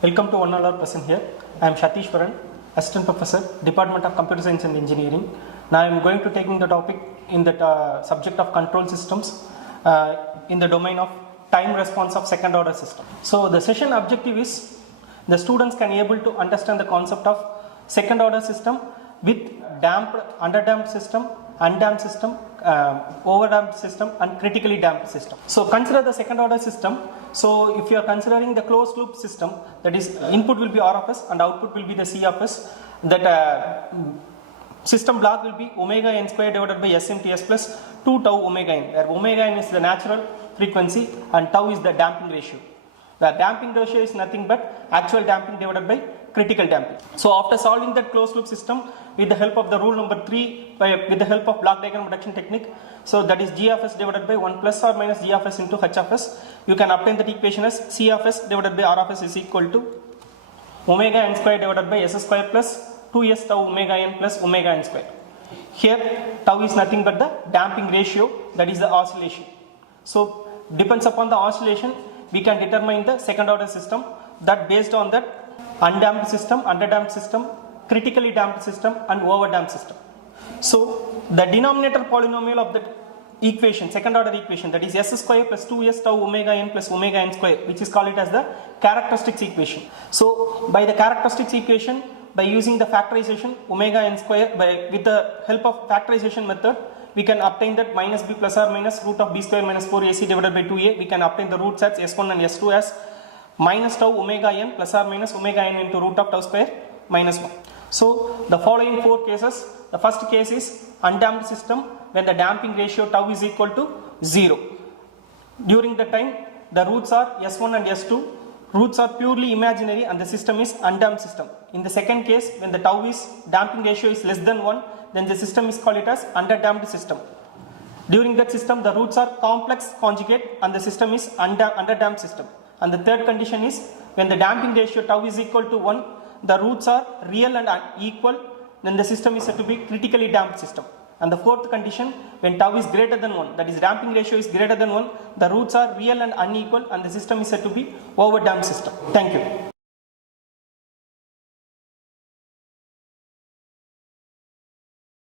Welcome to one hour person here. I am Shatishwaran, Assistant Professor, Department of Computer Science and Engineering. Now I am going to taking the topic in the subject of control systems in the domain of time response of second order system. So the session objective is the students can able to understand the concept of second order system with damped, underdamped system, undamped system, overdamped system and critically damped system. So consider the second order system. So if you are considering the closed loop system, that is input will be R of s and output will be the C of s, that system block will be omega n square divided by s into s plus 2 tau omega n, where omega n is the natural frequency and tau is the damping ratio. The damping ratio is nothing but actual damping divided by critical damping. So after solving that closed loop system with the help of the rule number 3, with the help of block diagram reduction technique, so that is g of s divided by 1 plus or minus g of s into h of s, you can obtain that equation as c of s divided by r of s is equal to omega n square divided by s square plus 2s tau omega n plus omega n square. Here tau is nothing but the damping ratio, that is the oscillation. So depends upon the oscillation we can determine the second order system, that based on that undamped system, underdamped system, critically damped system and overdamped system. So the denominator polynomial of that equation, second order equation, that is s square plus 2s tau omega n plus omega n square, which is called it as the characteristics equation. So by the characteristics equation, by using the factorization omega n square, with the help of factorization method, we can obtain that minus b plus or minus root of b square minus 4ac divided by 2a. We can obtain the root sets s1 and s2 as minus tau omega n plus or minus omega n into root of tau square minus 1. So the following four cases, the first case is undamped system when the damping ratio tau is equal to 0. During the time the roots are s1 and s2, roots are purely imaginary and the system is undamped system. In the second case, when the tau is damping ratio is less than 1, then the system is called it as underdamped system. During that system the roots are complex conjugate and the system is underdamped system. And the third condition is when the damping ratio tau is equal to 1, the roots are real and equal, then the system is said to be critically damped system. And the fourth condition, when tau is greater than 1, that is damping ratio is greater than 1, the roots are real and unequal and the system is said to be overdamped system. Thank you.